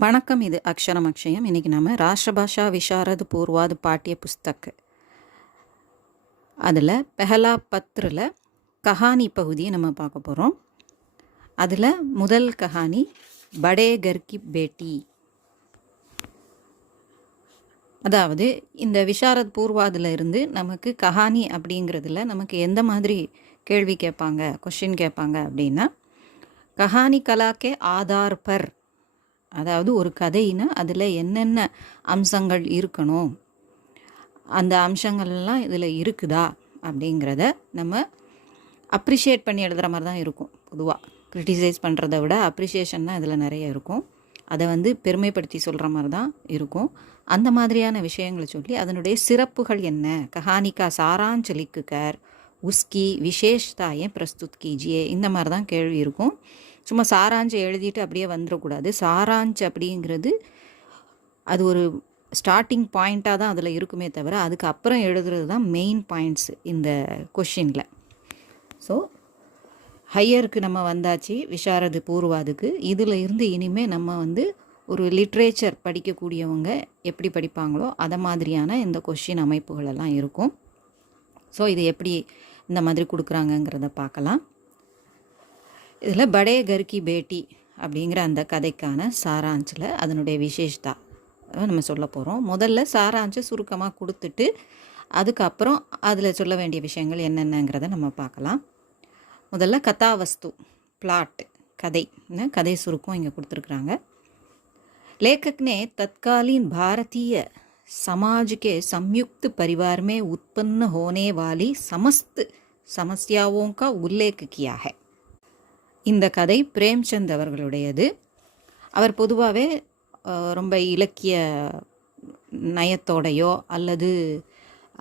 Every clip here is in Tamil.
வணக்கம். இது அக்ஷரம் அக்ஷயம். இன்றைக்கி நம்ம ராஷ்டிரபாஷா விஷாரத் பூர்வாத் பாட்டிய புஸ்தக் அதில் பெஹலா பத்ரில் கஹானி பகுதியை நம்ம பார்க்க போகிறோம். அதில் முதல் கஹானி படே கர் கி பேட்டி. அதாவது இந்த விஷாரத் பூர்வாதில் இருந்து நமக்கு கஹானி அப்படிங்கிறதுல நமக்கு எந்த மாதிரி கேள்வி கேட்பாங்க, கொஷின் கேட்பாங்க அப்படின்னா, கஹானி கலாக்கே ஆதார் பர், அதாவது ஒரு கதைன்னா அதில் என்னென்ன அம்சங்கள் இருக்கணும், அந்த அம்சங்கள்லாம் இதில் இருக்குதா அப்படிங்கிறத நம்ம அப்ரிஷியேட் பண்ணி எழுதுகிற மாதிரி தான் இருக்கும். பொதுவாக க்ரிட்டிசைஸ் பண்ணுறத விட அப்ரிஷியேஷன் தான் இதில் நிறைய இருக்கும். அதை பெருமைப்படுத்தி சொல்கிற மாதிரி தான் இருக்கும். அந்த மாதிரியான விஷயங்களை சொல்லி அதனுடைய சிறப்புகள் என்ன, கஹானிக்கா சாராஞ்ச் லிக்குகர் உஸ்கி விசேஷ்தாயை பிரஸ்துத் கீஜியே, இந்த மாதிரி தான் கேள்வி இருக்கும். சும்மா சாராஞ்சை எழுதிட்டு அப்படியே வந்துடக்கூடாது. சாராஞ்ச் அப்படிங்கிறது அது ஒரு ஸ்டார்டிங் பாயிண்ட்டாக தான் அதில் இருக்குமே தவிர அதுக்கப்புறம் எழுதுறது தான் மெயின் பாயிண்ட்ஸ் இந்த கொஷினில். ஸோ ஹையருக்கு நம்ம வந்தாச்சு, விஷாரது பூர்வாதுக்கு. இதில் இருந்து இனிமேல் நம்ம ஒரு லிட்ரேச்சர் படிக்கக்கூடியவங்க எப்படி படிப்பாங்களோ அதை மாதிரியான இந்த கொஷின் அமைப்புகளெல்லாம் இருக்கும். ஸோ இது எப்படி இந்த மாதிரி கொடுக்குறாங்கங்கிறத பார்க்கலாம். இதில் படே கர் கி பேட்டி அப்படிங்கிற அந்த கதைக்கான சாராஞ்சில் அதனுடைய விசேஷதா நம்ம சொல்ல போகிறோம். முதல்ல சாராஞ்சை சுருக்கமாக கொடுத்துட்டு அதுக்கப்புறம் அதில் சொல்ல வேண்டிய விஷயங்கள் என்னென்னங்கிறத நம்ம பார்க்கலாம். முதல்ல கதாவஸ்து, பிளாட், கதை சுருக்கம் இங்கே கொடுத்துருக்குறாங்க. लेखक ने तत्कालीन भारतीय समाज के संयुक्त परिवार में उत्पन्न होने वाली समस्त समस्याओं का उल्लेख किया है. இந்த கதை பிரேம்சந்த் அவர்களுடையது. அவர் பொதுவாகவே ரொம்ப இலக்கிய நயத்தோடையோ அல்லது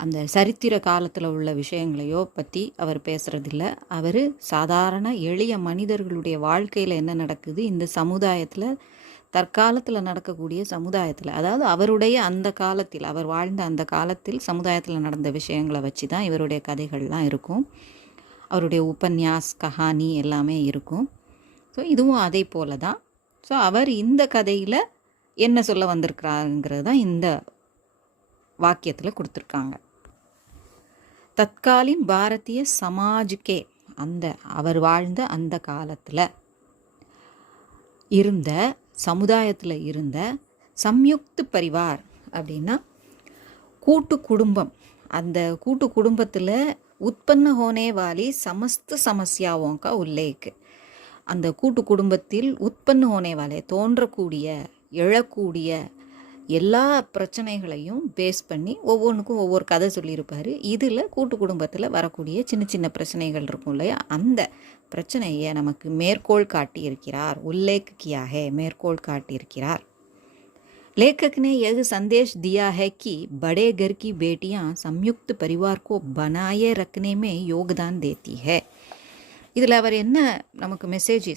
அந்த சரித்திர காலத்தில் உள்ள விஷயங்களையோ பற்றி அவர் பேசுகிறதில்ல. அவர் சாதாரண எளிய மனிதர்களுடைய வாழ்க்கையில் என்ன நடக்குது, இந்த சமுதாயத்தில் தற்காலத்தில் நடக்கக்கூடிய சமுதாயத்தில், அதாவது அவருடைய அந்த காலத்தில், அவர் வாழ்ந்த அந்த காலத்தில் சமுதாயத்தில் நடந்த விஷயங்களை வச்சு தான் இவருடைய கதைகள்லாம் இருக்கும். அவருடைய உபன்யாஸ், கஹானி எல்லாமே இருக்கும். ஸோ இதுவும் அதே போல தான். ஸோ அவர் இந்த கதையில் என்ன சொல்ல வந்திருக்கிறாருங்கிறது தான் இந்த வாக்கியத்தில் கொடுத்துருக்காங்க. தற்காலின் பாரதிய சமாஜுக்கே, அந்த அவர் வாழ்ந்த அந்த காலத்தில் இருந்த சமுதாயத்தில் இருந்த சம்யுக்த் பரிவார் அப்படின்னா கூட்டு குடும்பம், அந்த கூட்டு குடும்பத்தில் உற்பத்தி ஹோனே வாலி சமஸ்த சமஸ்யாவோம் கா உல்லேக், அந்த கூட்டு குடும்பத்தில் உற்பத்தி ஹோனே வாலே தோன்றக்கூடிய எழக்கூடிய எல்லா பிரச்சனைகளையும் பேஸ் பண்ணி ஒவ்வொன்றுக்கும் ஒவ்வொரு கதை சொல்லியிருப்பார். இதில் கூட்டு குடும்பத்தில் வரக்கூடிய சின்ன சின்ன பிரச்சனைகள் இருக்கும் இல்லையா, அந்த பிரச்சனையை நமக்கு மேற்கோள் காட்டியிருக்கிறார். உல்லேக் கியா ஹே, மேற்கோள் காட்டியிருக்கிறார். लेखक ने यह संदेश दिया है कि बड़े घर की बेटियां संयुक्त परिवार को बनाए रखने में योगदान देती है. இதில் அவர் என்ன நமக்கு மெசேஜ்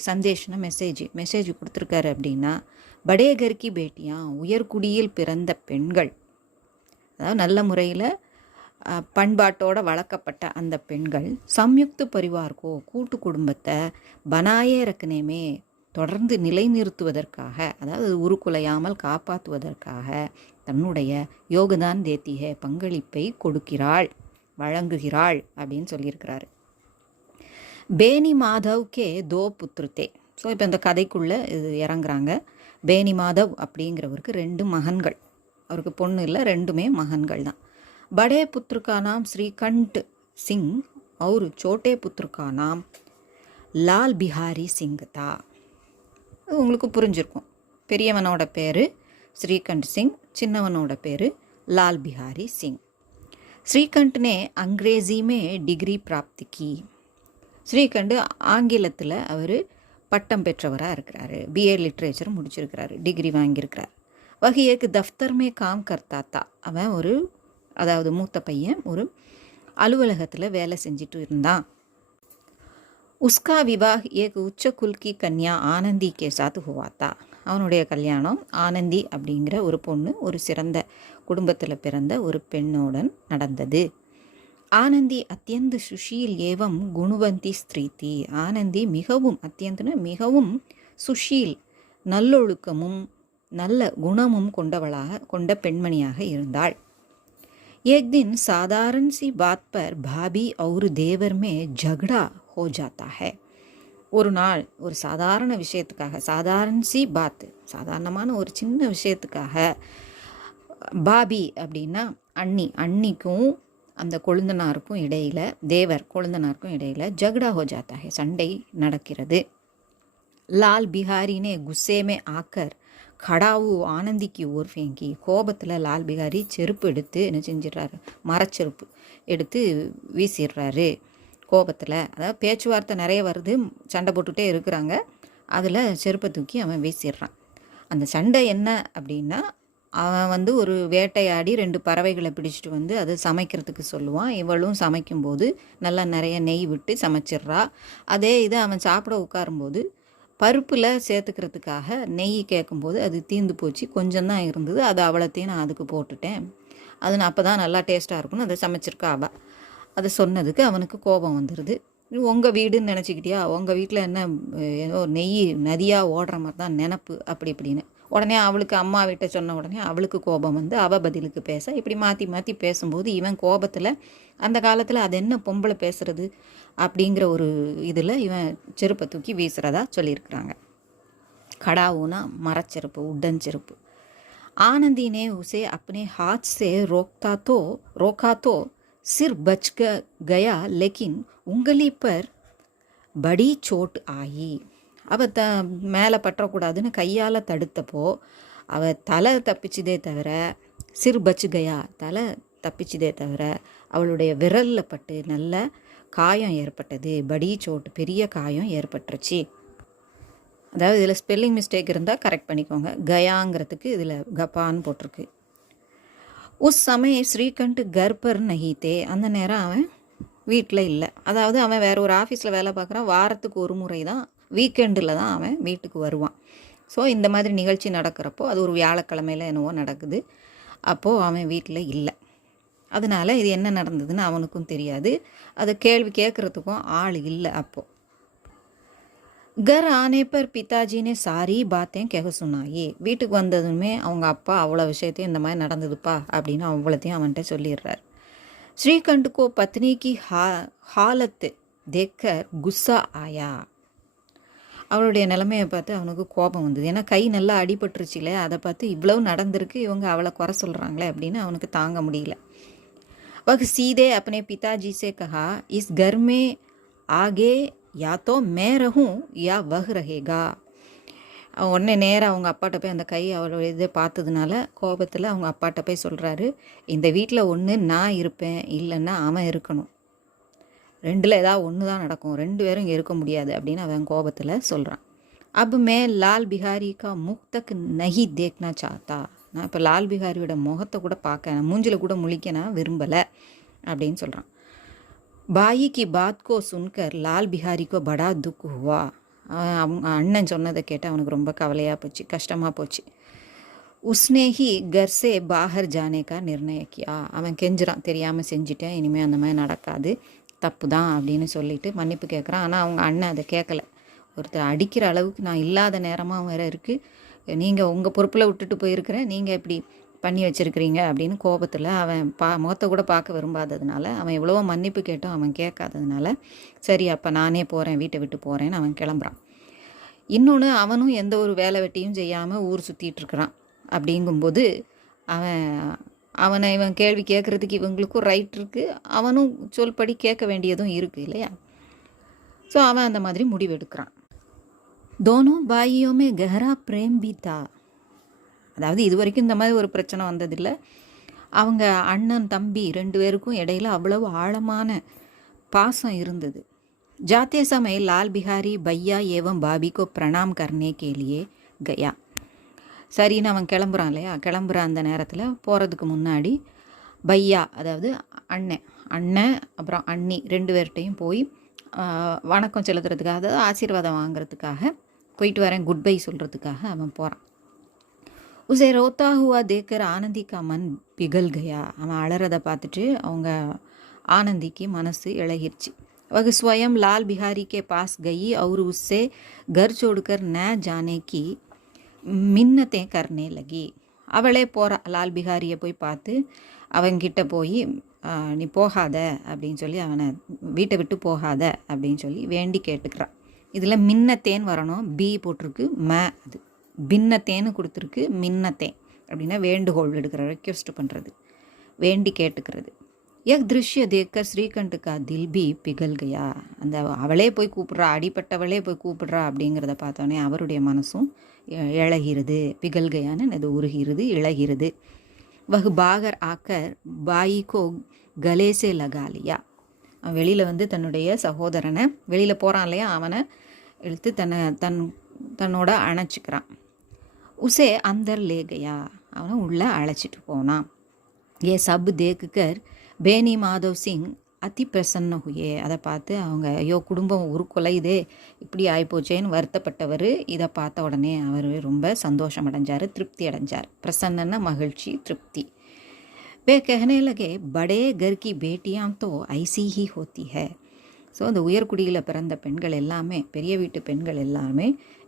கொடுத்துருக்காரு அப்படின்னா, படே கர் கி பேட்டியா, உயர்குடியில் பிறந்த பெண்கள், அதாவது நல்ல முறையில் பண்பாட்டோடு வளர்க்கப்பட்ட அந்த பெண்கள், சம்யுக்த பரிவார்க்கோ கூட்டு குடும்பத்தை, பனாயே ரக்கனேமே தொடர்ந்து நிலைநிறுத்துவதற்காக, அதாவது உருக்குலையாமல் காப்பாற்றுவதற்காக தன்னுடைய யோகதான் தேத்திய பங்களிப்பை கொடுக்கிறாள், வழங்குகிறாள் அப்படின்னு சொல்லியிருக்கிறாரு. பேனி மாதவ்கே தோ புத்ருத்தே. ஸோ இப்போ இந்த கதைக்குள்ளே இது இறங்குறாங்க. பேனி மாதவ் அப்படிங்கிறவருக்கு 2 மகன்கள், அவருக்கு பொண்ணு இல்லை, 2மே மகன்கள் தான். படே புத்ருக்கா நாம் ஸ்ரீகண்ட் சிங் और छोटे पुत्र का नाम லால் பிஹாரி சிங் தா. உங்களுக்கு புரிஞ்சிருக்கும். பெரியவனோட பேர் ஸ்ரீகண்ட் சிங், சின்னவனோட பேர் லால் பிஹாரி சிங். ஸ்ரீகண்ட் நே அங்கிரேஜி மே டிகிரி பிராப்தி கி. ஸ்ரீகண்ட் ஆங்கிலத்தில் அவர் பட்டம் பெற்றவராக இருக்கிறாரு. பிஏ லிட்ரேச்சர் முடிச்சிருக்கிறாரு, டிகிரி வாங்கியிருக்கிறார். வகியக்கு தஃப்தர் மே காம் கர்த்தாத்தா, அவன் அதாவது மூத்த பையன் ஒரு அலுவலகத்தில் வேலை செஞ்சுட்டு இருந்தான். உஸ்கா விவாஹ் ஏக் உச்ச குல்கி கன்யா ஆனந்தி கே சாத் ஹுவாத்தா. அவனுடைய கல்யாணம் ஆனந்தி அப்படிங்கிற ஒரு பொண்ணு, ஒரு சிறந்த குடும்பத்தில் பிறந்த ஒரு பெண்ணோடன் நடந்தது. ஆனந்தி அத்தியந்த சுஷீல் ஏவம் குணவந்தி ஸ்திரீதி. ஆனந்தி மிகவும், அத்தியந்தன மிகவும், சுஷீல் நல்லொழுக்கமும் நல்ல குணமும் கொண்ட பெண்மணியாக இருந்தாள். एक दिन साधारण सी बात पर भाभी और देवर में झगड़ा हो जाता है. ஒரு நாள் ஒரு சாதாரண விஷயத்துக்காக, சாதாரண சி பாத், சாதாரணமான ஒரு சின்ன விஷயத்துக்காக, பாபி அப்படின்னா அண்ணிக்கும் அந்த கொழுந்தனாருக்கும் இடையில், தேவர் கொழுந்தனாருக்கும் இடையில் ஜகடா ஹோ ஜாத்தா ஹே, சண்டை நடக்கிறது. லால் பிஹாரினே குஸ்ஸேமே ஆக்கர் கடாவு ஆனந்திக்கு ஓர் ஃபேங்கி, கோபத்தில் லால் பிகாரி செருப்பு எடுத்து என்ன செஞ்சிடறாரு, மரச்செருப்பு எடுத்து வீசிடுறாரு கோபத்தில். அதாவது பேச்சுவார்த்தை நிறைய வருது, சண்டை போட்டுகிட்டே இருக்கிறாங்க, அதில் செருப்பை தூக்கி அவன் வீசிடுறான். அந்த சண்டை என்ன அப்படின்னா, அவன் ஒரு வேட்டையாடி 2 பறவைகளை பிடிச்சிட்டு வந்து அது சமைக்கிறதுக்கு சொல்லுவான். இவளும் சமைக்கும்போது நல்லா நிறைய நெய் விட்டு சமைச்சிட்றா. அதே இது அவன் சாப்பிட உட்காரும்போது பருப்பில் சேர்த்துக்கிறதுக்காக நெய் கேட்கும்போது அது தீர்ந்து போச்சு, கொஞ்சம்தான் இருந்தது, அது அவ்வளோத்தையும் நான் அதுக்கு போட்டுட்டேன், அது நான் அப்போ தான் நல்லா டேஸ்ட்டாக இருக்கும்னு அதை சமைச்சிருக்கா அவள். அதை சொன்னதுக்கு அவனுக்கு கோபம் வந்துடுது. உங்கள் வீடுன்னு நினச்சிக்கிட்டியா, உங்கள் வீட்டில் என்ன ஏதோ நெய் நதியாக ஓடுற மாதிரி தான் நினப்பு அப்படி இப்படின்னு. உடனே அவளுக்கு அம்மா வீட்டை சொன்ன உடனே அவளுக்கு கோபம் வந்து அவள் பதிலுக்கு பேச, இப்படி மாற்றி மாற்றி பேசும்போது இவன் கோபத்தில், அந்த காலத்தில் அது என்ன பொம்பளை பேசுகிறது அப்படிங்கிற ஒரு இதில் இவன் செருப்பை தூக்கி வீசுகிறதா சொல்லியிருக்கிறாங்க. கடாவுனா மரச்செருப்பு, உட்டன் செருப்பு. आनंदी ने उसे अपने हाथ से रोका तो सिर बच गया, लेकिन उंगली पर बड़ी चोट आई. அவள் மேலே பற்றக்கூடாதுன்னு கையால் தடுத்தப்போ அவள் தலை தப்பிச்சதே தவிர, சிர் பச்சு கயா, தலை தப்பிச்சதே தவிர அவளுடைய விரலில் பட்டு நல்ல காயம் ஏற்பட்டது. படி சோட்டு, பெரிய காயம் ஏற்பட்டுருச்சு. அதாவது இதில் ஸ்பெல்லிங் மிஸ்டேக் இருந்தால் கரெக்ட் பண்ணிக்கோங்க. கயாங்கிறதுக்கு இதில் கப்பான்னு போட்டிருக்கு. உஸ் சமய ஸ்ரீகண்ட் கர்ப்பர் நஹித்தே, அந்த நேரம் அவன் வீட்டில் இல்லை. அதாவது அவன் வேறு ஒரு ஆஃபீஸில் வேலை பார்க்குறான், வாரத்துக்கு ஒரு முறை தான், வீக்கெண்டில் தான் அவன் வீட்டுக்கு வருவான். ஸோ இந்த மாதிரி நிகழ்ச்சி நடக்கிறப்போ, அது ஒரு வியாழக்கிழமையில் என்னவோ நடக்குது, அப்போது அவன் வீட்டில் இல்லை. அதனால் இது என்ன நடந்ததுன்னு அவனுக்கும் தெரியாது, அதை கேள்வி கேட்குறதுக்கும் ஆள் இல்லை. அப்போது घर आने पर पिताजी ने सारी बातें कह सुनाई. வீட்டுக்கு வந்ததுமே அவங்க அப்பா அவ்வளோ விஷயத்தையும் இந்த மாதிரி நடந்ததுப்பா அப்படின்னு அவ்வளோத்தையும் அவன்கிட்ட சொல்லிடுறார். श्रीकंठ को पत्नी की हालत देखकर गुस्सा आया. அவளுடைய நிலைமையை பார்த்து அவனுக்கு கோபம் வந்தது. ஏன்னா கை நல்லா அடிபட்டுருச்சு இல்லை, அதை பார்த்து இவ்வளவு நடந்திருக்கு, இவங்க அவளை குறை சொல்கிறாங்களே அப்படின்னு அவனுக்கு தாங்க முடியல. वह सीधे अपने पिताजी से कहा, इस घर में आगे या तो मैं रहूं या वह रहेगा. உடனே நேராக அவங்க அப்பாட்ட போய், அந்த கை அவளோட இதை பார்த்ததுனால கோபத்தில் அவங்க அப்பாட்ட போய் சொல்கிறாரு, இந்த வீட்டில் ஒன்று நான் இருப்பேன், இல்லைன்னா அவன் இருக்கணும், ரெண்டில் ஏதாவது ஒன்று தான் நடக்கும், 2 பேரும் இங்கே இருக்க முடியாது அப்படின்னு அவன் கோபத்தில் சொல்கிறான். அப் மே லால் பிஹாரி கா முக் தக் நஹி தேக்னா சாத்தா. நான் இப்போ லால் பிஹாரியோட முகத்தை கூட பார்க்க, மூஞ்சில் கூட முழிக்க நான் விரும்பலை அப்படின்னு சொல்கிறான். பாயி கி பாத் கோ சுன்கர் லால் பிஹாரி கோ படா துக் ஹுவா. அவங்க அண்ணன் சொன்னதை கேட்டு அவனுக்கு ரொம்ப கவலையாக போச்சு, கஷ்டமாக போச்சு. உஸ்னே ஹி கர் சே பாஹர் ஜானே கா நிர்ணய கியா. அவன் கெஞ்சுறான், தெரியாமல் செஞ்சுட்டேன், இனிமேல் அந்த மாதிரி நடக்காது, தப்பு தான் அப்படின்னு சொல்லிட்டு மன்னிப்பு கேட்குறான். ஆனால் அவங்க அண்ணன் அதை கேட்கலை. ஒருத்தர் அடிக்கிற அளவுக்கு நான் இல்லாத நேரமாக வேறு இருக்குது, நீங்கள் உங்கள் பொறுப்பில் விட்டுட்டு போயிருக்கிறேன், நீங்கள் எப்படி பண்ணி வச்சுருக்கிறீங்க அப்படின்னு கோபத்தில் அவன் முகத்தை கூட பார்க்க விரும்பாததுனால, அவன் எவ்வளவோ மன்னிப்பு கேட்டோம் அவன் கேட்காததுனால, சரி அப்போ நானே போகிறேன், வீட்டை விட்டு போகிறேன்னு அவன் கிளம்புறான். இன்னொன்று, அவனும் எந்த ஒரு வேலை வெட்டியும் செய்யாமல் ஊர் சுற்றிட்டுருக்கிறான். அப்படிங்கும்போது அவனை இவன் கேள்வி கேட்குறதுக்கு இவங்களுக்கும் ரைட் இருக்குது, அவனும் சொல்படி கேட்க வேண்டியதும் இருக்குது இல்லையா. ஸோ அவன் அந்த மாதிரி முடிவெடுக்கிறான். தோனோ பாயியோமே கஹரா பிரேம் பி தா. அதாவது இது வரைக்கும் இந்த மாதிரி ஒரு பிரச்சனை வந்ததில்லை. அவங்க அண்ணன் தம்பி 2 பேருக்கும் இடையில் அவ்வளவு ஆழமான பாசம் இருந்தது. जाते समय लाल बिहारी भैया एवं भाभी को प्रणाम करने के लिए गया. சரின்னு அவன் கிளம்புறான் இல்லையா, கிளம்புற அந்த நேரத்தில் போகிறதுக்கு முன்னாடி பையா, அதாவது அண்ணன் அப்புறம் அண்ணி 2 பேர்கிட்டையும் போய் வணக்கம் செலுத்துறதுக்காக, அதாவது ஆசீர்வாதம் வாங்கிறதுக்காக, போயிட்டு வரேன் குட் பை சொல்கிறதுக்காக அவன் போகிறான். உசே ரோத்தா ஹுவா தேக்கர் ஆனந்தி கா மன் பிகல் கயா. அவன் அலறதை பார்த்துட்டு அவங்க ஆனந்திக்கு மனசு இழகிருச்சு. वह स्वयं लाल बिहारी के पास गई और उससे घर छोड़कर न जाने की மின்னத்தே கர்னே லகி. அவளே போகிறா, லால் பிகாரியை போய் பார்த்து அவங்கிட்ட போய் நீ போகாத அப்படின்னு சொல்லி, அவனை வீட்டை விட்டு போகாத அப்படின்னு சொல்லி வேண்டி கேட்டுக்கிறான். இதில் மின்னத்தேன் வரணும், பி போட்டிருக்கு, அது பின்னத்தேன்னு கொடுத்துருக்கு, மின்னத்தேன் அப்படின்னா வேண்டுகோள் எடுக்கிற, ரெக்வெஸ்ட் பண்ணுறது, வேண்டி கேட்டுக்கிறது. எக் திருஷ்ய தேக்க ஸ்ரீகண்டுக்கா தில் பி பிகல் கயா. அந்த அவளே போய் கூப்பிட்றா, அடிப்பட்டவளே போய் கூப்பிட்றா அப்படிங்கிறத பார்த்தோன்னே அவருடைய மனசும் இழகிறது. பிகல் கயான்னு அது உருகிறது, இழகிறது. வகு பாகர் ஆக்கர் பாயிக்கோ கலேசே லகாலியா. அவன் வெளியில் தன்னுடைய சகோதரனை, வெளியில் போகிறான் இல்லையா, அவனை இழுத்து தன்னோட அணைச்சிக்கிறான். உசே அந்தர் லேகையா, அவனை உள்ளே அழைச்சிட்டு போனான். ஏ சப் தேக்குக்கர் பேனி மாதவ் சிங் அதி பிரசன்ன ஹுயே. அதை பார்த்து அவங்க ஐயோ குடும்பம் உருக்குலையுதே, இப்படி ஆகிப்போச்சேன்னு வருத்தப்பட்டவர். இதை பார்த்த உடனே அவர் ரொம்ப சந்தோஷம் அடைஞ்சார், திருப்தி அடைஞ்சார். பிரசன்னா மகிழ்ச்சி, திருப்தி. वे कहने लगे बड़े घर की बेटियां तो ऐसी ही होती है. ஸோ அந்த உயர்குடியில் பிறந்த பெண்கள் எல்லாமே, பெரிய வீட்டு பெண்கள் எல்லாமே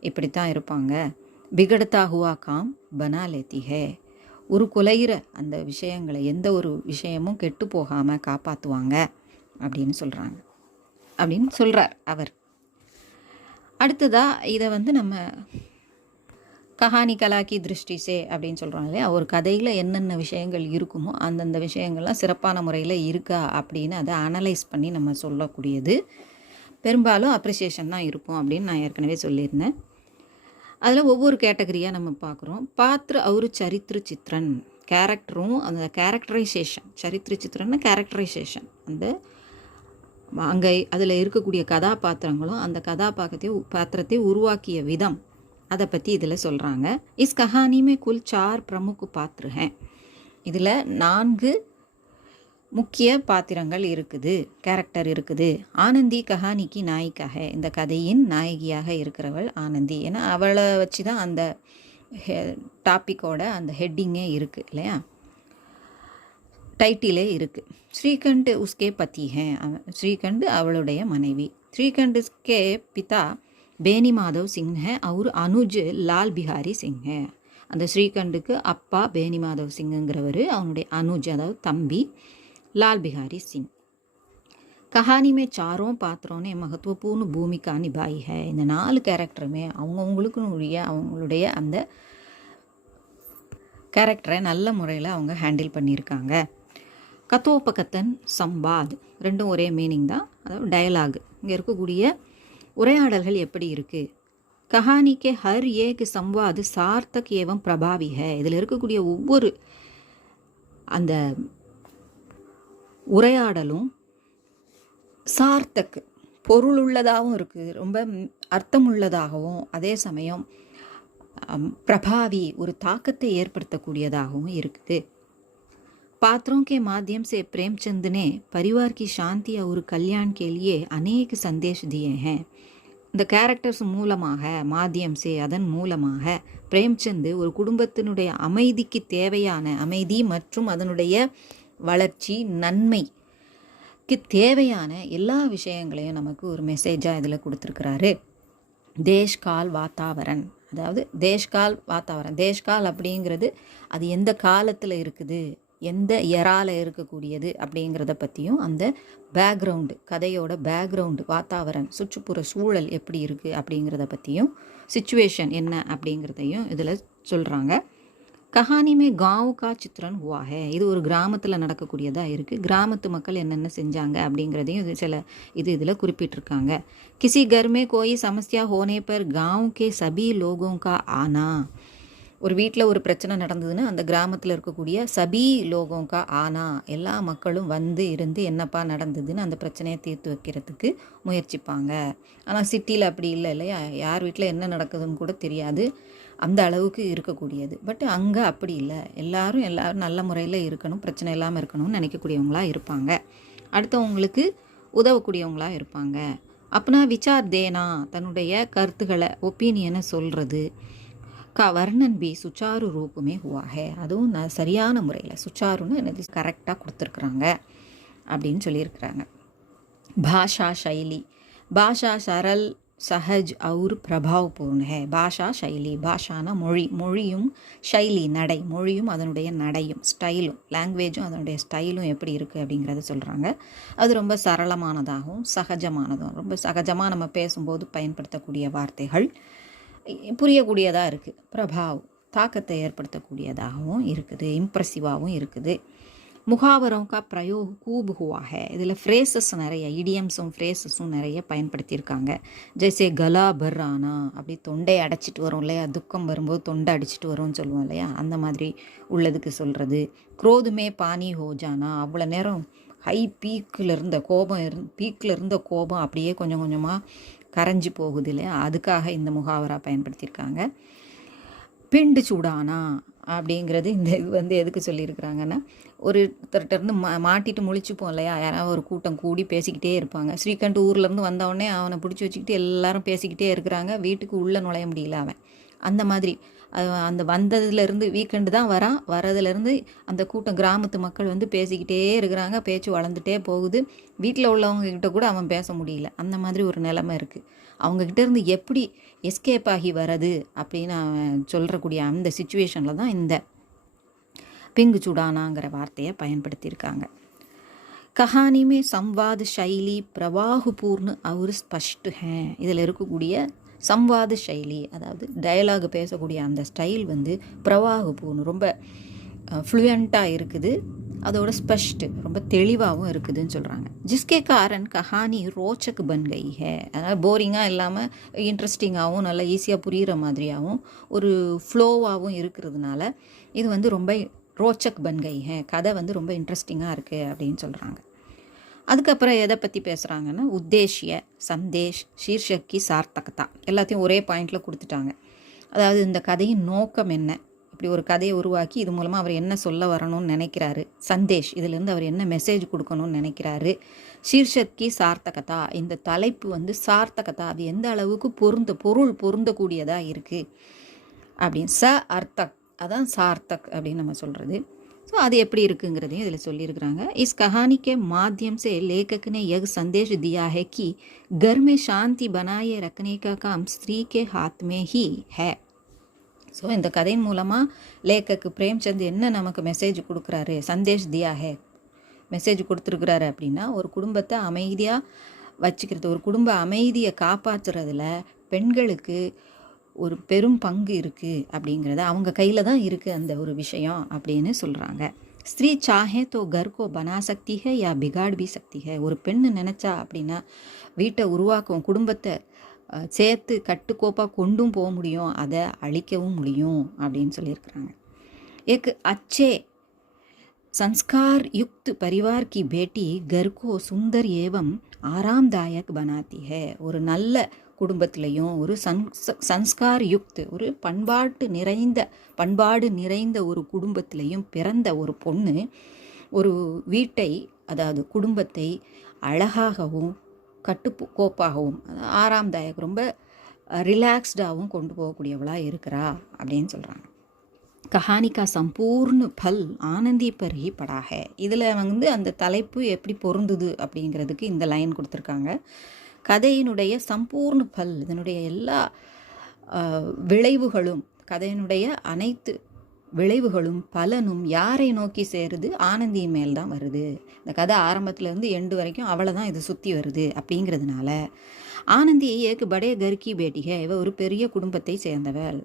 இப்படித்தான் இருப்பாங்க. பிகடத்தா ஹுவா காம் பனா லேத்தி ஹே. குலைகிற அந்த விஷயங்களை, எந்த ஒரு விஷயமும் கெட்டு போகாமல் காப்பாற்றுவாங்க அப்படின்னு சொல்கிறார் அவர். அடுத்ததாக இதை நம்ம கஹானி கலாக்கி திருஷ்டிசே அப்படின்னு சொல்கிறாங்க இல்லையா, ஒரு கதையில் என்னென்ன விஷயங்கள் இருக்குமோ அந்தந்த விஷயங்கள்லாம் சிறப்பான முறையில் இருக்கா அப்படின்னு அதை அனலைஸ் பண்ணி நம்ம சொல்லக்கூடியது. பெரும்பாலும் அப்ரிசியேஷன் தான் இருக்கும் அப்படின்னு நான் ஏற்கனவே சொல்லியிருந்தேன். அதில் ஒவ்வொரு கேட்டகரியாக நம்ம பார்க்குறோம். பாத்திர ஒரு சரித்திர சித்திரன், கேரக்டரும் அந்த கேரக்டரைசேஷன். சரித்திர சித்திரன்னா கேரக்டரைசேஷன், அந்த அங்கே அதில் இருக்கக்கூடிய கதாபாத்திரங்களும் அந்த பாத்திரத்தை உருவாக்கிய விதம், அதை பற்றி இதில் சொல்கிறாங்க. இஸ் கஹானிமே குல் 4 பிரமுख பாத்திர ஹே. இதில் 4 முக்கிய பாத்திரங்கள் இருக்குது, கேரக்டர் இருக்குது. ஆனந்தி கஹானிக்கு நாயிகா ஹே. இந்த கதையின் நாயகியாக இருக்கிறவள் ஆனந்தி. ஏன்னா அவளை வச்சு தான் அந்த டாப்பிக்கோட அந்த ஹெட்டிங்கே இருக்குது இல்லையா, டைட்டிலே இருக்குது. ஸ்ரீகண்ட் உஸ்கே பத்தி ஹே. ஸ்ரீகண்ட் அவளுடைய மனைவி. ஸ்ரீகண்ட்கே பிதா பேனி மாதவ் சிங் ஹே அவர் அனுஜ் லால் பிஹாரி சிங் ஹே. அந்த ஸ்ரீகண்டுக்கு அப்பா பேனி மாதவ் சிங்குங்கிறவர், அவனுடைய அனுஜ் அதாவது தம்பி லால் பிஹாரி சிங். கஹானி மே 4 பாத்திரோனே மகத்துவபூர்ண பூமிகா நிபாயி ஹே. இந்த 4 கேரக்டருமே அவங்களுடைய அந்த கேரக்டரை நல்ல முறையில் அவங்க ஹேண்டில் பண்ணியிருக்காங்க. கத்தோபகத்தன் சம்பாத் ரெண்டும் ஒரே மீனிங் தான், அதாவது டயலாக். இங்கே இருக்கக்கூடிய உரையாடல்கள் எப்படி இருக்குது. கஹானிக்கு ஹர் ஏக் சம்வாத் சார்த்தக் ஏவம் பிரபாவி ஹே. இதில் இருக்கக்கூடிய ஒவ்வொரு அந்த உரையாடலும் சார்த்தக் பொருளுள்ளதாகவும் இருக்குது, ரொம்ப அர்த்தமுள்ளதாகவும், அதே சமயம் பிரபாவி ஒரு தாக்கத்தை ஏற்படுத்தக்கூடியதாகவும் இருக்குது. पात्रों के माध्यम से प्रेमचंद ने परिवार की शांति और कल्याण के लिए अनेक संदेश दिए हैं. இந்த கேரக்டர்ஸ் மூலமாக, மாத்தியம் சே அதன் மூலமாக, பிரேம்சந்த் ஒரு குடும்பத்தினுடைய அமைதிக்கு தேவையான, அமைதி மற்றும் அதனுடைய வளர்ச்சி, நன்மைக்கு தேவையான எல்லா விஷயங்களையும் நமக்கு ஒரு மெசேஜாக இதில் கொடுத்துருக்கிறாரு. தேஷ்கால் வாத்தாவரன், அதாவது தேஷ்கால் வாத்தாவரன். தேஷ்கால் அப்படிங்கிறது அது எந்த காலத்தில் இருக்குது, எந்த எறால இருக்கக்கூடியது அப்படிங்கிறத பற்றியும், அந்த பேக்ரவுண்டு, கதையோட பேக்ரவுண்டு, வாத்தாவரன், சுற்றுப்புற சூழல் எப்படி இருக்குது அப்படிங்கிறத பற்றியும், சிச்சுவேஷன் என்ன அப்படிங்கிறதையும் இதில் சொல்கிறாங்க. கஹானிமே காவ் கா சித்திரன் ஹுவா ஹே. இது ஒரு கிராமத்தில் நடக்கக்கூடியதாக இருக்குது. கிராமத்து மக்கள் என்னென்ன செஞ்சாங்க அப்படிங்கிறதையும் இதில் குறிப்பிட்டிருக்காங்க. கிசி கர்மே கோயி சமஸ்யா ஹோனே பர் காவ் கே சபி லோகோं का ஆனா. ஒரு வீட்டில் ஒரு பிரச்சனை நடந்ததுன்னு அந்த கிராமத்தில் இருக்கக்கூடிய சபி லோகோங்கா ஆனா, எல்லா மக்களும் வந்து இருந்து என்னப்பா நடந்ததுன்னு அந்த பிரச்சனையை தீர்த்து வைக்கிறதுக்கு முயற்சிப்பாங்க. ஆனால் சிட்டியில் அப்படி இல்லை இல்லையா, யார் வீட்டில் என்ன நடக்குதுன்னு கூட தெரியாது, அந்த அளவுக்கு இருக்கக்கூடியது. பட் அங்கே அப்படி இல்லை, எல்லாரும் நல்ல முறையில் இருக்கணும், பிரச்சனை இல்லாமல் இருக்கணும்னு நினைக்கக்கூடியவங்களாக இருப்பாங்க, அடுத்தவங்களுக்கு உதவக்கூடியவங்களாக இருப்பாங்க. அப்பனா விசார் தேனா, தன்னுடைய கருத்துக்களை, ஒப்பீனியனை சொல்கிறது. का वर्णन भी सुचारू रूप में हुआ है. அதுவும் சரியான முறையில், சுச்சாருன்னு என்னது கரெக்டாக கொடுத்துருக்குறாங்க அப்படின்னு சொல்லியிருக்கிறாங்க. பாஷா சைலி, பாஷா सहज और प्रभावपूर्ण है. பாஷா ஷைலி, பாஷானா மொழி, மொழியும் ஷைலி நடை, மொழியும் அதனுடைய நடையும் ஸ்டைலும், லாங்குவேஜும் அதனுடைய ஸ்டைலும் எப்படி இருக்குது அப்படிங்கிறத சொல்கிறாங்க. அது ரொம்ப சரளமானதாகவும் சகஜமானதும், ரொம்ப சகஜமாக நம்ம பேசும்போது பயன்படுத்தக்கூடிய வார்த்தைகள் புரியக்கூடியதாக இருக்குது. பிரபாவ் தாக்கத்தை ஏற்படுத்தக்கூடியதாகவும் இருக்குது, இம்ப்ரெசிவாகவும் இருக்குது. முகாவரம் கா பிரயோக் கூப் ஹுவா ஹே, இதில் ஃப்ரேசஸ் நிறைய, இடியம்ஸும் ஃப்ரேசஸும் நிறைய பயன்படுத்தியிருக்காங்க. ஜெய்சே கலா பர்ரானா, அப்படி தொண்டை அடைச்சிட்டு வரும் இல்லையா, துக்கம் வரும்போது தொண்டை அடிச்சிட்டு வரும்னு சொல்லுவோம் இல்லையா, அந்த மாதிரி உள்ளதுக்கு சொல்கிறது. குரோதுமே பானி ஹோஜானா, அவ்வளோ நேரம் ஹை பீக்கில் இருந்த கோபம் அப்படியே கொஞ்சம் கொஞ்சமாக கரைஞ்சி போகுது இல்லையா, அதுக்காக இந்த முகாவரா பயன்படுத்தியிருக்காங்க. பிண்டு சூடானா அப்படிங்கிறது இந்த இது எதுக்கு சொல்லியிருக்கிறாங்கன்னா, ஒருத்தர்கிட்ட மாட்டிட்டு முழிச்சுப்போம் இல்லையா, யாராவது ஒரு கூட்டம் கூடி பேசிக்கிட்டே இருப்பாங்க. ஸ்ரீகண்ட் ஊர்லேருந்து வந்தவுடனே அவனை பிடிச்சி வச்சுக்கிட்டு எல்லாரும் பேசிக்கிட்டே இருக்கிறாங்க, வீட்டுக்கு உள்ளே நுழைய முடியல அவன். அந்த மாதிரி அந்த வந்ததுலேருந்து வீக்கெண்டு தான் வரதுலேருந்து அந்த கூட்டம் கிராமத்து மக்கள் பேசிக்கிட்டே இருக்கிறாங்க, பேச்சு வளர்ந்துட்டே போகுது. வீட்டில் உள்ளவங்கக்கிட்ட கூட அவன் பேச முடியல. அந்த மாதிரி ஒரு நிலைமை இருக்குது. அவங்கக்கிட்ட இருந்து எப்படி எஸ்கேப் ஆகி வர்றது அப்படின்னு அவன் சொல்கிறக்கூடிய அந்த சிச்சுவேஷனில் தான் இந்த பிங்கு சுடானாங்கிற வார்த்தையை பயன்படுத்தியிருக்காங்க. கஹானிமே சம்வாத் ஷைலி பிரவாகுபூர்ணு அவர் ஸ்பஷ்டு ஹே, இதில் இருக்கக்கூடிய சம்வாத ஷைலி, அதாவது டயலாக் பேசக்கூடிய அந்த ஸ்டைல் பிரவாகுபூர்ணு, ரொம்ப ஃப்ளூயண்ட்டாக இருக்குது, அதோட ஸ்பஷ்டு ரொம்ப தெளிவாகவும் இருக்குதுன்னு சொல்கிறாங்க. ஜிஸ்கே காரன் கஹானி ரோச்சக் பன் கை ஹே, அதனால் போரிங்காக இல்லாமல் இன்ட்ரெஸ்டிங்காகவும் நல்லா ஈஸியாக புரிகிற மாதிரியாகவும் ஒரு ஃப்ளோவாகவும் இருக்கிறதுனால இது ரொம்ப ரோச்சக் பன் கை ஹே, கதை ரொம்ப இன்ட்ரெஸ்டிங்காக இருக்குது அப்படின்னு சொல்கிறாங்க. அதுக்கப்புறம் எதை பற்றி பேசுகிறாங்கன்னா, உத்தேஷ்ய, சந்தேஷ், ஷீர்ஷக்கி, சார்த்தகதா எல்லாத்தையும் ஒரே பாயிண்டில் கொடுத்துட்டாங்க. அதாவது இந்த கதையின் நோக்கம் என்ன, இப்படி ஒரு கதையை உருவாக்கி இது மூலமாக அவர் என்ன சொல்ல வரணும்னு நினைக்கிறாரு, சந்தேஷ் இதிலேருந்து அவர் என்ன மெசேஜ் கொடுக்கணும்னு நினைக்கிறாரு, ஷீர்ஷக்கி சார்த்தகதா இந்த தலைப்பு சார்த்தகதா அது எந்த அளவுக்கு பொருள் பொருந்தக்கூடியதாக இருக்குது அப்படின்னு, ச அர்த்தக் அதான் சார்த்தக் அப்படின்னு நம்ம சொல்கிறது. ஸோ அது எப்படி இருக்குங்கிறதையும் இதில் சொல்லியிருக்கிறாங்க. இஸ் कहानी के माध्यम से लेखक ने यह संदेश दिया है कि घर में शांति बनाए रखने का काम स्त्री के हाथ में ही है. ஸோ இந்த கதையின் மூலமாக லேக்கக்கு பிரேம்சந்த் என்ன நமக்கு மெசேஜ் கொடுக்குறாரு, சந்தேஷ் தியா ஹே மெசேஜ் கொடுத்துருக்குறாரு அப்படின்னா, ஒரு குடும்பத்தை அமைதியாக வச்சுக்கிறது, ஒரு குடும்ப அமைதியை காப்பாற்றுறதுல பெண்களுக்கு ஒரு பெரும் பங்கு இருக்குது அப்படிங்கிறத, அவங்க கையில் தான் இருக்குது அந்த ஒரு விஷயம் அப்படின்னு சொல்கிறாங்க. ஸ்திரீ சாஹே தோ கர் கோ பனா சக்தி ஹை யா பிகாட் பி சக்தி ஹை, ஒரு பெண்ணு நினச்சா அப்படின்னா வீட்டை உருவாக்கும், குடும்பத்தை சேர்த்து கட்டுக்கோப்பாக கொண்டும் போக முடியும், அதை அழிக்கவும் முடியும் அப்படின்னு சொல்லியிருக்கிறாங்க. एक अच्छे संस्कार युक्त परिवार की बेटी घर को सुंदर एवं आरामदायक बनाती है. ஒரு நல்ல குடும்பத்திலையும் ஒரு சன்ஸ்கார் யுக்த், ஒரு பண்பாடு நிறைந்த ஒரு குடும்பத்திலையும் பிறந்த ஒரு பொண்ணு ஒரு வீட்டை, அதாவது குடும்பத்தை அழகாகவும் கட்டுக்கோப்பாகவும் ஆராம்தாயக் ரொம்ப ரிலாக்ஸ்டாகவும் கொண்டு போகக்கூடியவளாக இருக்கிறா அப்படின்னு சொல்கிறாங்க. கஹானி கா சம்பூர்ண பல் ஆனந்தி பர் ஹி படா ஹே, இதில் அந்த தலைப்பு எப்படி பொருந்துது அப்படிங்கிறதுக்கு இந்த லைன் கொடுத்துருக்காங்க. கதையினுடைய சம்பூர்ண பல், இதனுடைய எல்லா விளைவுகளும், கதையினுடைய அனைத்து விளைவுகளும் பலனும் யாரை நோக்கி சேருது, ஆனந்தியின் மேல் தான் வருது. இந்த கதை ஆரம்பத்துலேருந்து எண்டு வரைக்கும் அவளை தான் இது சுற்றி வருது அப்படிங்கிறதுனால ஆனந்தி ஏக்கு படே கர்கி பேட்டிகை, இவ ஒரு பெரிய குடும்பத்தை சேர்ந்தவள்.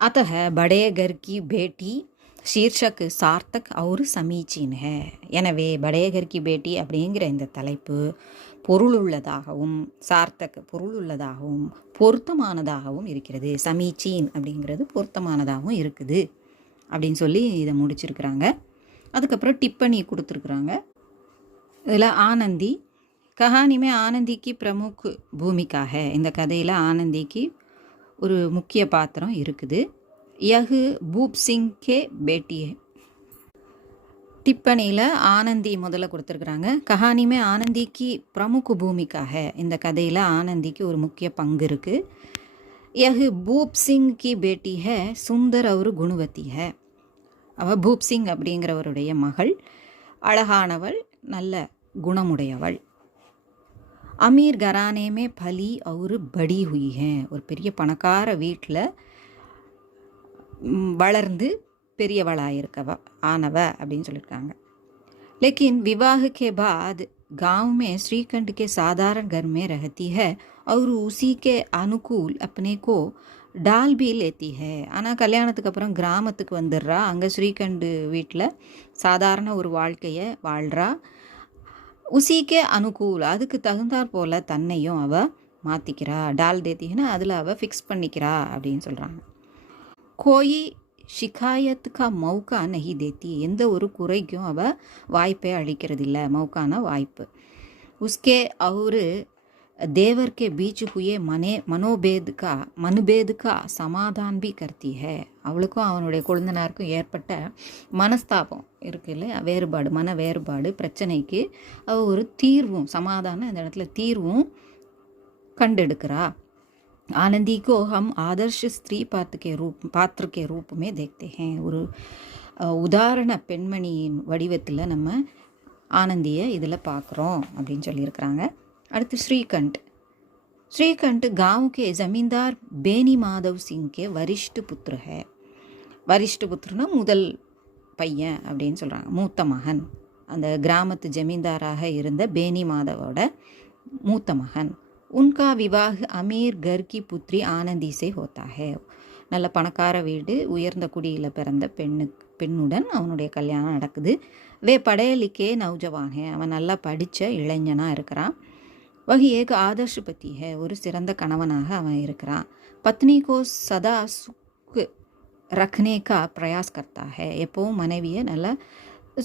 अतः बड़े घर की बेटी शीर्षक सार्थक और समीचीन है. எனவே படே घर की बेटी அப்படிங்கிற இந்த தலைப்பு பொருளுள்ளதாகவும், சார்த்தக் பொருளுள்ளதாகவும் பொருத்தமானதாகவும் இருக்கிறது. சமீச்சீன் அப்படிங்கிறது பொருத்தமானதாகவும் இருக்குது அப்படின்னு சொல்லி இதை முடிச்சிருக்கிறாங்க. அதுக்கப்புறம் டிப்பணி கொடுத்துருக்குறாங்க. இதில் ஆனந்தி கஹானிமே ஆனந்திக்கு பிரமுக் பூமிகா ஹே, இந்த கதையில் ஆனந்திக்கு ஒரு முக்கிய பாத்திரம் இருக்குது. யஹ் பூப் சிங் கே பேட்டி ஹே, டிப்பணியில் ஆனந்தி முதல்ல கொடுத்துருக்குறாங்க. கஹானிமே ஆனந்திக்கு பிரமுக பூமிகா ஹே, இந்த கதையில் ஆனந்திக்கு ஒரு முக்கிய பங்கு இருக்குது. யஹ் பூப் சிங் கி பேட்டி ஹே சுந்தர் அவர் குணவதி ஹே, அவள் பூப் சிங் அப்படிங்கிறவருடைய மகள், அழகானவள், நல்ல குணமுடையவள். அமீர் கரானே மே பலி और बड़ी हुई हैं. ஒரு பெரிய பணக்கார வீட்டில் வளர்ந்து பெரியவளாயிருக்கவ ஆனவ அப்படின்னு சொல்லியிருக்காங்க. लेकिन विवाह के बाद गांव में श्रीकंठ के साधारण घर में रहती है और उसी के अनुकूल अपने को डाल भी लेती है. ஆனால் கல்யாணத்துக்கு அப்புறம் கிராமத்துக்கு வந்துடுறா. அங்கே ஸ்ரீகண்ட் வீட்டில் சாதாரண ஒரு வாழ்க்கையை வாழ்கிறா. உசிக்கே அனுகூல், அதுக்கு தகுந்தாற் போல் தன்னையும் அவள் மாற்றிக்கிறா. டால் தேத்தின்னா அதில் அவள் ஃபிக்ஸ் பண்ணிக்கிறா அப்படின்னு சொல்கிறாங்க. கோயி ஷிகாயத்துக்கா மௌக்கா நஹி தேத்தி, எந்த ஒரு குறைக்கும் அவள் வாய்ப்பை அளிக்கிறதில்ல. மௌக்கான வாய்ப்பு. உஸ்கே அவரு देवर के बीच हुए मनोभेद का समाधान भी करती है. அவளுக்கும் அவனுடைய கொழுந்தனாருக்கும் ஏற்பட்ட மனஸ்தாபம் இருக்குல்ல, வேறுபாடு, மன வேறுபாடு, பிரச்சனைக்கு அவள் ஒரு தீர்வும், சமாதானம் இந்த இடத்துல தீர்வும் கண்டெடுக்கிறா. आनंदी को हम आदर्श स्त्री पात्र के रूप में देखते हैं. ஒரு உதாரண பெண்மணியின் வடிவத்தில் நம்ம ஆனந்தியை இதில் பார்க்குறோம் அப்படின்னு சொல்லியிருக்கிறாங்க. அடுத்து श्रीकंठ गांव के जमींदार बेनी माधव सिंह के वरिष्ठ पुत्र है. वरिष्ठ पुत्रனா முதல் பையன் அப்படின்னு சொல்கிறாங்க, மூத்த மகன். அந்த கிராமத்து ஜமீன்தாராக இருந்த பேனி மாதவோட மூத்த மகன். उनका विवाह अमीर घर की पुत्री आनंदी से होता है. நல்ல பணக்கார வீடு, உயர்ந்த குடியில் பிறந்த பெண்ணுடன் அவனுடைய கல்யாணம் நடக்குது. வே படைய லிக்கே நௌஜவான் ஹே, அவன் நல்லா படித்த இளைஞனாக இருக்கிறான். வகி ஏக ஆதர்ஷ பத்தி ஹே, ஒரு சிறந்த கணவனாக அவன் இருக்கிறான். பத்னி கோ சதா சுக் ரக்னே கா பிரயாஸ் கர்த்தா ஹே, எப்போவும் மனைவியை நல்லா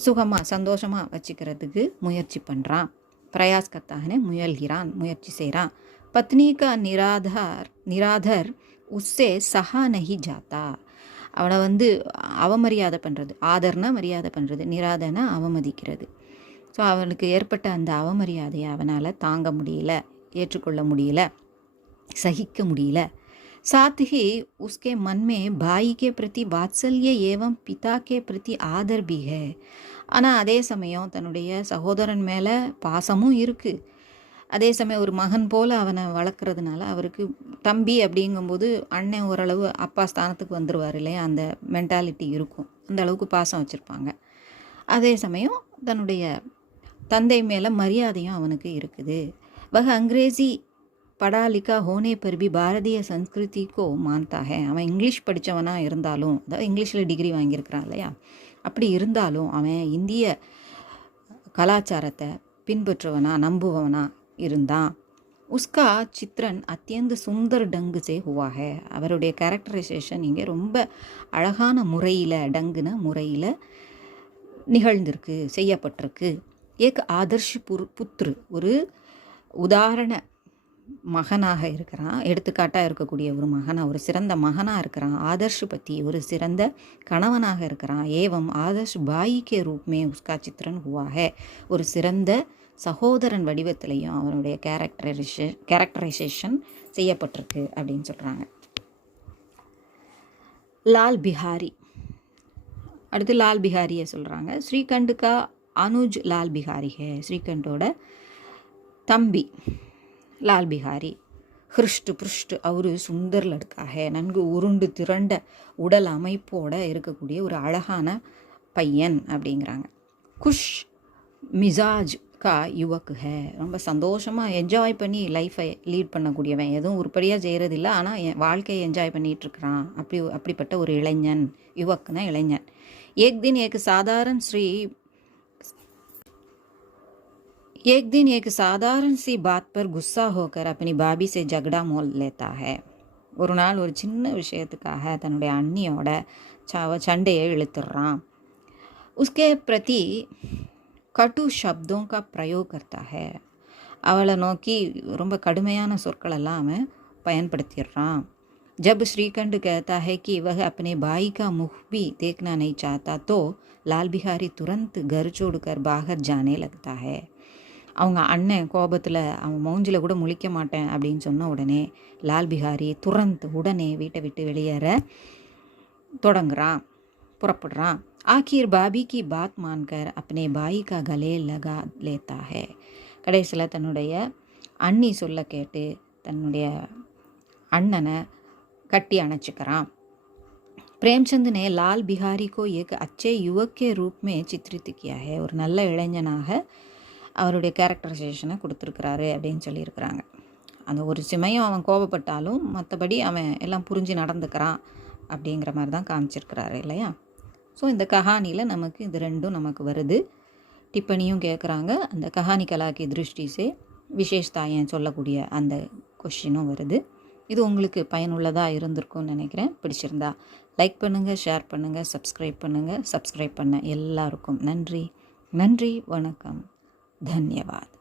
சுகமாக சந்தோஷமாக வச்சுக்கிறதுக்கு முயற்சி பண்ணுறான். பிரயாஸ் கர்த்தாகனே முயல்கிறான், முயற்சி செய்கிறான். பத்னி கா நிராதர் உஸ்ஸே சஹா நஹி ஜாத்தா, அவனை அவமரியாதை பண்ணுறது. ஆதர்னா மரியாதை பண்ணுறது, நிராதனா அவமதிக்கிறது. ஸோ அவனுக்கு ஏற்பட்ட அந்த அவமரியாதையை அவனால் தாங்க முடியல, ஏற்றுக்கொள்ள முடியல, சகிக்க முடியல. साथ ही उसके मन में भाई के प्रति वात्सल्य एवं पिता के प्रति आदर भी है. ஆனால் அதே சமயம் தன்னுடைய சகோதரன் மேலே பாசமும் இருக்குது. அதே சமயம் ஒரு மகன் போல் அவனை வளர்க்குறதுனால அவருக்கு தம்பி அப்படிங்கும்போது அண்ணன் ஓரளவு அப்பா ஸ்தானத்துக்கு வந்துடுவார் இல்லையா, அந்த மென்டாலிட்டி இருக்கும். அந்த அளவுக்கு பாசம் வச்சுருப்பாங்க. அதே சமயம் தன்னுடைய தந்தை மேலே மரியாதையும் அவனுக்கு இருக்குது. வக அங்கிரேசி படா லிக்கா ஹோனே பர் பி பாரதிய சன்ஸ்கிருதிக்கோ மான்தா ஹே, அவன் இங்கிலீஷ் படித்தவனாக இருந்தாலும், அதாவது இங்கிலீஷில் டிகிரி வாங்கியிருக்கிறான் இல்லையா, அப்படி இருந்தாலும் அவன் இந்திய கலாச்சாரத்தை பின்பற்றுவனா நம்புவனா இருந்தான். உஸ்கா சித்ரன் அத்தியந்த சுந்தர் டங்கு சே ஹுவா ஹே, அவருடைய கேரக்டரைசேஷன் இங்கே ரொம்ப அழகான முறையில், டங்குன முறையில் நிகழ்ந்திருக்கு, செய்யப்பட்டிருக்கு. ஏக் ஆதர்ஷ் புத்ரு, ஒரு உதாரண மகனாக இருக்கிறான், எடுத்துக்காட்டாக இருக்கக்கூடிய ஒரு மகனாக, ஒரு சிறந்த மகனாக இருக்கிறான். ஆதர்ஷ் பற்றி ஒரு சிறந்த கணவனாக இருக்கிறான். ஏவம் ஆதர்ஷ் பாயிக்கே ரூப்மே உஸ்கா சித்ரன் ஹுவா ஹே, ஒரு சிறந்த சகோதரன் வடிவத்திலையும் அவனுடைய கேரக்டரைசேஷன் செய்யப்பட்டிருக்கு அப்படின்னு சொல்கிறாங்க. லால் பிஹாரி, அடுத்து லால் பிஹாரியை சொல்கிறாங்க. ஸ்ரீகண்டுக்கா அனுஜ் லால் பிஹாரி ஹே, ஸ்ரீகண்டோட தம்பி லால் பிஹாரி. ஹிருஷ்டு புருஷ்டு, அவரு சுந்தர் லட்கா ஹே, நன்கு உருண்டு திரண்ட உடல் அமைப்போடு இருக்கக்கூடிய ஒரு அழகான பையன் அப்படிங்கிறாங்க. குஷ் மிசாஜ் கா யுவக் ஹே, ரொம்ப சந்தோஷமாக என்ஜாய் பண்ணி லைஃப்பை லீட் பண்ணக்கூடியவன், எதுவும் உருப்படியாக செய்கிறதில்ல, ஆனால் என் வாழ்க்கையை என்ஜாய் பண்ணிகிட்ருக்கிறான். அப்படிப்பட்ட ஒரு இளைஞன். யுவக்னா இளைஞன். ஏக் தின் एक साधारण सी बात पर गुस्सा होकर अपनी भाभी से झगड़ा मोल लेता है. ஒரு நாள் ஒரு சின்ன விஷயத்துக்காக தன்னுடைய அண்ணியோட சண்டையை இழுத்துடுறான். उसके प्रति कटु शब्दों का प्रयोग करता है, அவளை நோக்கி ரொம்ப கடுமையான சொற்களெல்லாம் அவன் பயன்படுத்திடுறான். जब श्रीकंठ कहता है कि वह अपने भाई का मुख भी देखना नहीं चाहता तो लाल बिहारी तुरंत घर छोड़कर बाहर जाने लगता है. அவங்க அண்ணன் கோபத்தில் அவன் மௌஞ்சில் கூட முழிக்க மாட்டேன் அப்படின்னு சொன்ன உடனே லால் பிஹாரி உடனே வீட்டை விட்டு வெளியேற தொடங்குறான், புறப்படுறான். ஆखिर பாபி கி பாத் மான்கர் அப்னே பாய் கா கலே லகா லேத்தா ஹே, கடைசியில் தன்னுடைய அண்ணி சொல்ல கேட்டு தன்னுடைய அண்ணனை கட்டி அணைச்சிக்கிறான். प्रेमचंद ने लाल बिहारी को एक अच्छे युवक के रूप में चित्रित किया है. ஒரு நல்ல இளைஞனாக அவருடைய கேரக்டரைசேஷனை கொடுத்துருக்கிறாரு அப்படின்னு சொல்லியிருக்கிறாங்க. அந்த ஒரு சமயம் அவன் கோபப்பட்டாலும் மற்றபடி அவன் எல்லாம் புரிஞ்சு நடந்துக்கிறான் அப்படிங்கிற மாதிரி தான் காமிச்சிருக்கிறாரு இல்லையா. ஸோ இந்த கஹானியில் நமக்கு இது ரெண்டும் நமக்கு வருது. டிப்பனியும் கேட்குறாங்க. அந்த கஹானி கலாக்கி திருஷ்டிசே விசேஷ்தாயன் சொல்லக்கூடிய அந்த கொஷினும் வருது. இது உங்களுக்கு பயனுள்ளதாக இருந்திருக்கும்னு நினைக்கிறேன். பிடிச்சிருந்தா லைக் பண்ணுங்கள், ஷேர் பண்ணுங்கள், சப்ஸ்கிரைப் பண்ணுங்கள். சப்ஸ்கிரைப் பண்ண எல்லாருக்கும் நன்றி. நன்றி, வணக்கம், தன்யவாத்.